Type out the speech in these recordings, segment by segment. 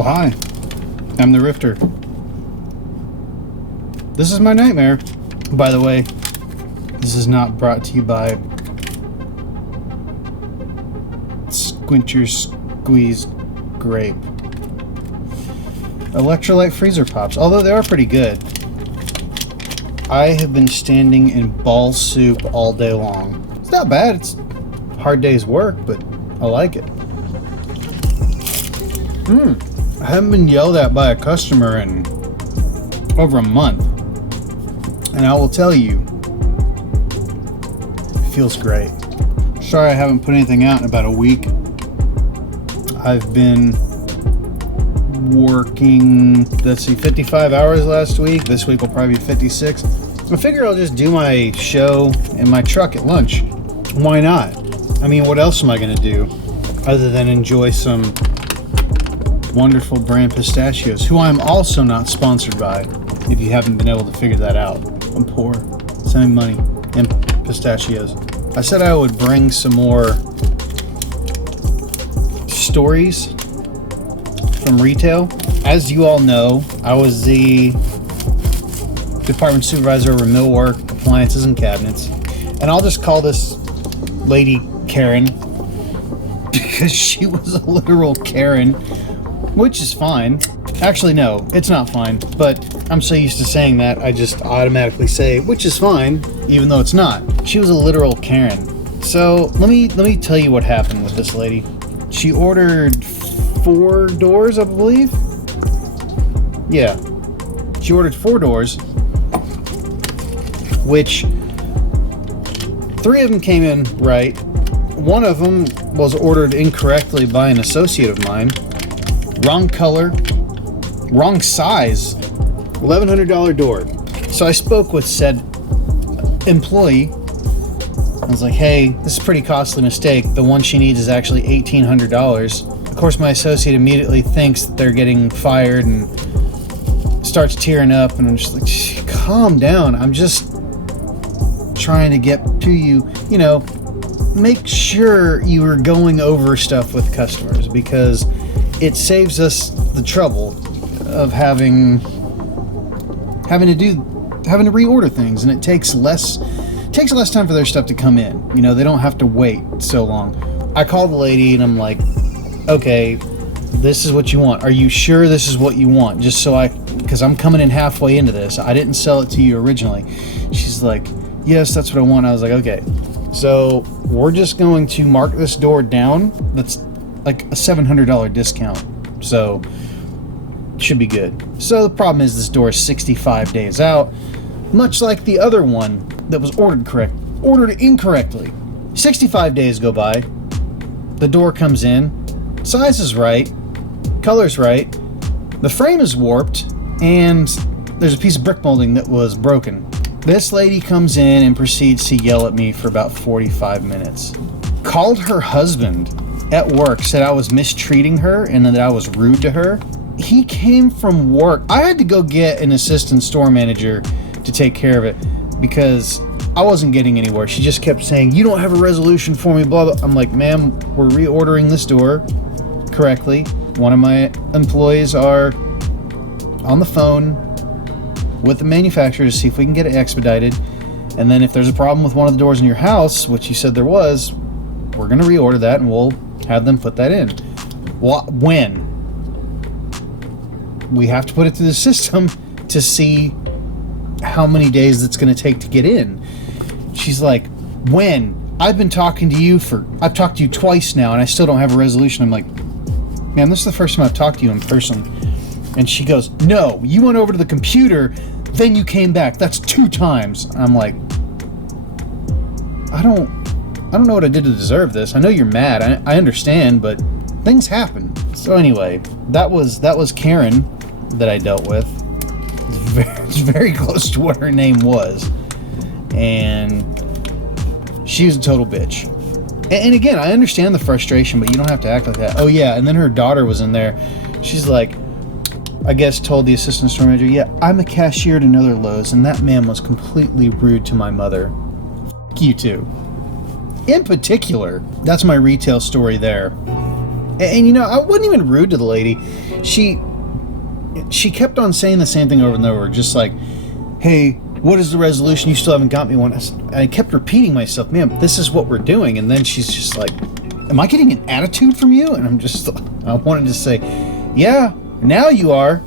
Oh, hi. I'm the Rifter. This is my nightmare. By the way, this is not brought to you by Squincher Squeeze Grape. Electrolyte freezer pops, although they are pretty good. I have been standing in ball soup all day long. It's not bad. It's a hard day's work, but I like it. I haven't been yelled at by a customer in over a month. And I will tell you, it feels great. Sorry I haven't put anything out in about a week. I've been working, 55 hours last week. This week will probably be 56. I figure I'll just do my show in my truck at lunch. Why not? I mean, what else am I going to do other than enjoy some wonderful brand pistachios, who I'm also not sponsored by, if you haven't been able to figure that out. I'm poor. Send me money and pistachios. I said I would bring some more stories from retail. As you all know, I was the department supervisor over millwork, appliances, and cabinets. And I'll just call this lady Karen because she was a literal Karen, which is fine. Actually, no, it's not fine, but I'm so used to saying that, I just automatically say, which is fine, even though it's not. She was a literal Karen. So let me tell you what happened with this lady. She ordered 4 doors, I believe. Yeah, she ordered 4 doors, which 3 of them came in right. One of them was ordered incorrectly by an associate of mine. Wrong color, wrong size, $1,100 door. So I spoke with said employee. I was like, hey, this is a pretty costly mistake. The one she needs is actually $1,800. Of course, my associate immediately thinks that they're getting fired and starts tearing up. And I'm just like, calm down. I'm just trying to get to you. You know, make sure you are going over stuff with customers, because it saves us the trouble of having to reorder things, and it takes less time for their stuff to come in. You know, they don't have to wait so long. I called the lady and I'm like, okay, this is what you want. Are you sure this is what you want? Just so because I'm coming in halfway into this. I didn't sell it to you originally. She's like, yes, that's what I want. I was like, okay. So we're just going to mark this door down. That's like a $700 discount. So should be good. So the problem is this door is 65 days out, much like the other one that was ordered incorrectly. 65 days go by. The door comes in. Size is right. Color's right. The frame is warped, and there's a piece of brick molding that was broken. This lady comes in and proceeds to yell at me for about 45 minutes. Called her husband at work, said I was mistreating her and that I was rude to her. He came from work. I had to go get an assistant store manager to take care of it because I wasn't getting anywhere. She just kept saying, you don't have a resolution for me, blah, blah. I'm like, ma'am, we're reordering this door correctly. One of my employees are on the phone with the manufacturer to see if we can get it expedited. And then if there's a problem with one of the doors in your house, which you said there was, we're going to reorder that and we'll have them put that in. When? We have to put it through the system to see how many days it's going to take to get in. She's like, when? I've talked to you twice now and I still don't have a resolution. I'm like, man, this is the first time I've talked to you in person. And she goes, no, you went over to the computer, then you came back. That's 2 times. I'm like, I don't know what I did to deserve this. I know you're mad. I understand, but things happen. So anyway, that was Karen that I dealt with. It's very close to what her name was. And she was a total bitch. And again, I understand the frustration, but you don't have to act like that. Oh yeah, and then her daughter was in there. She's like, I guess told the assistant store manager, yeah, I'm a cashier at another Lowe's, and that man was completely rude to my mother. F*** you too. In particular, that's my retail story there. And you know, I wasn't even rude to the lady. She kept on saying the same thing over and over, just like, hey, what is the resolution? You still haven't got me one. I kept repeating myself, man, this is what we're doing. And then she's just like, am I getting an attitude from you? And I wanted to say, yeah, now you are.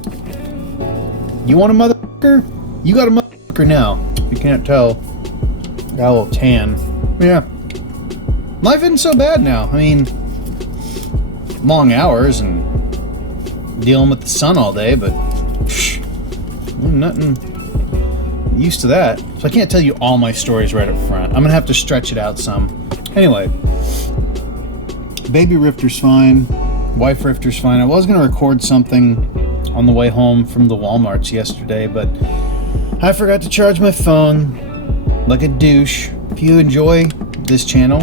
You want a motherfucker? You got a motherfucker now. If you can't tell, got a little tan. Yeah. Life isn't so bad now. I mean, long hours and dealing with the sun all day, but nothing used to that. So I can't tell you all my stories right up front. I'm gonna have to stretch it out some. Anyway, baby Rifter's fine. Wife Rifter's fine. I was gonna record something on the way home from the Walmarts yesterday, but I forgot to charge my phone like a douche. If you enjoy this channel,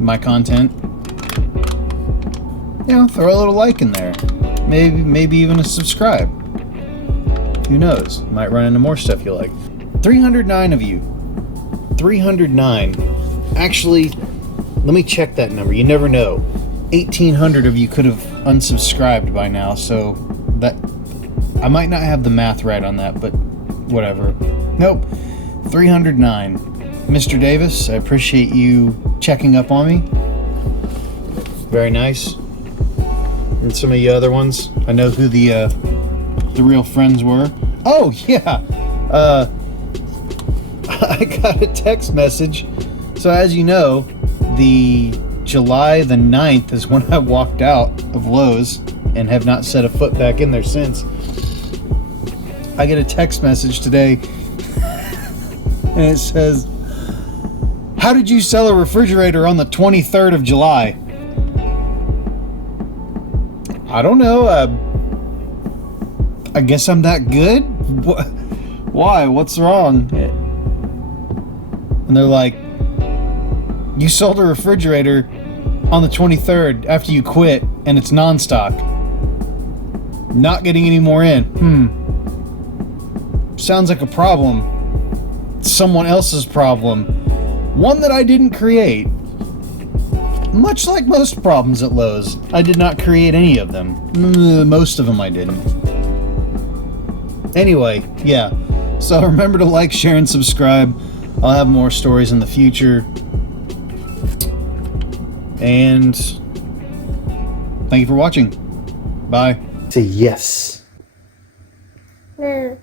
my content, you know, throw a little like in there. Maybe even a subscribe. Who knows? Might run into more stuff you like. 309 of you. 309. Actually, let me check that number. You never know. 1,800 of you could have unsubscribed by now, so that I might not have the math right on that, but whatever. Nope. 309. Mr. Davis, I appreciate you checking up on me. Very nice. And some of you other ones, I know who the real friends were. Oh yeah, I got a text message. So as you know, the July the 9th is when I walked out of Lowe's and have not set a foot back in there since. I get a text message today and it says, how did you sell a refrigerator on the 23rd of July? I don't know. I guess I'm that good? Why? What's wrong? And they're like, you sold a refrigerator on the 23rd after you quit and it's non-stock. Not getting any more in. Sounds like a problem. Someone else's problem. One that I didn't create. Much like most problems at Lowe's, I did not create any of them. Most of them I didn't. Anyway, yeah. So remember to like, share, and subscribe. I'll have more stories in the future. And thank you for watching. Bye. Say yes. No.